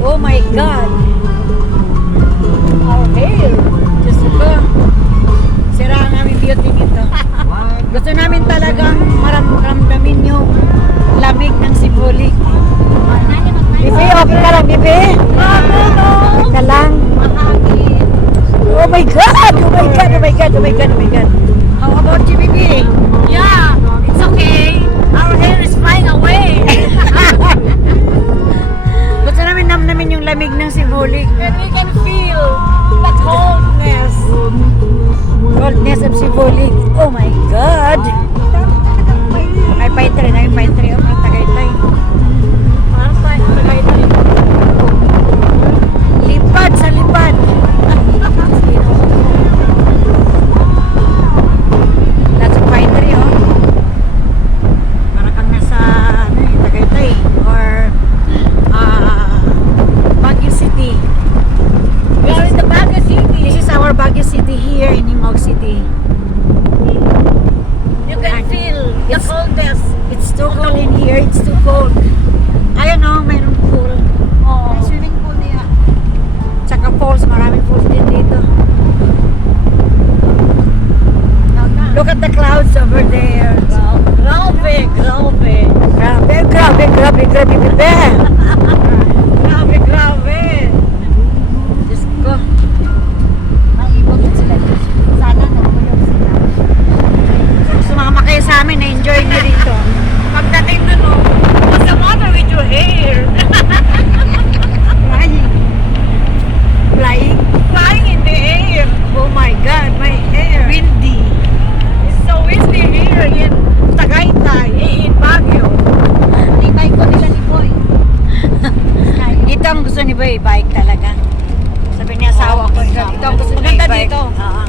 Oh my God. Our hair. Diyos ko. Sira ang aming beauty nito. Gusto namin talagang maramdamin yung lamig ng Sibulig. Bibi, okay ka lang, Bibi? Okay ka lang. Oh my God! Oh my God! Oh my God! Oh my God! Oh my God! How about you, Bibi? Yeah, it's okay. Our hair is flying away. Gusto namin namnamin yung lamig ng Sibulig. And we can feel the coldness. Coldness of Sibulig. Oh my God! Ay, pine tree na yung pine tree. Oh, ang Tagaytay. Parang tayo Tagaytay. Lipad sa lipad. Lots of pine tree, oh. Para kang nasa, Tagaytay. Or, Baguio City. We are in the Baguio City. This is our Baguio City here in Imog City. You can feel the coldness. It's too cold in here. It's too cold. Ayun, oh, mayroong pool. Oh. May swimming pool niya. Tsaka falls. Maraming falls din dito. Look at the clouds over there. Grabe, grabe. Grabe, grabe, grabe, grabe, grabe. Grabe, grabe. Diyos ko. Naibot sila. Sana nagpulong sila. Sumama kayo sa amin. Na-enjoy nyo dito. Pagdating nun, oh, what's the matter with your hair? Flying. Flying? Flying in the air. Oh my God, my hair. Windy. It's so windy here in Tagaytay, in Baguio. Ibay ko nila ni Boy. Ito ang gusto ni Boy, bike talaga. Sabi niya asawa ko, ito ang gusto niya Maganda i-bike. dito. Oo.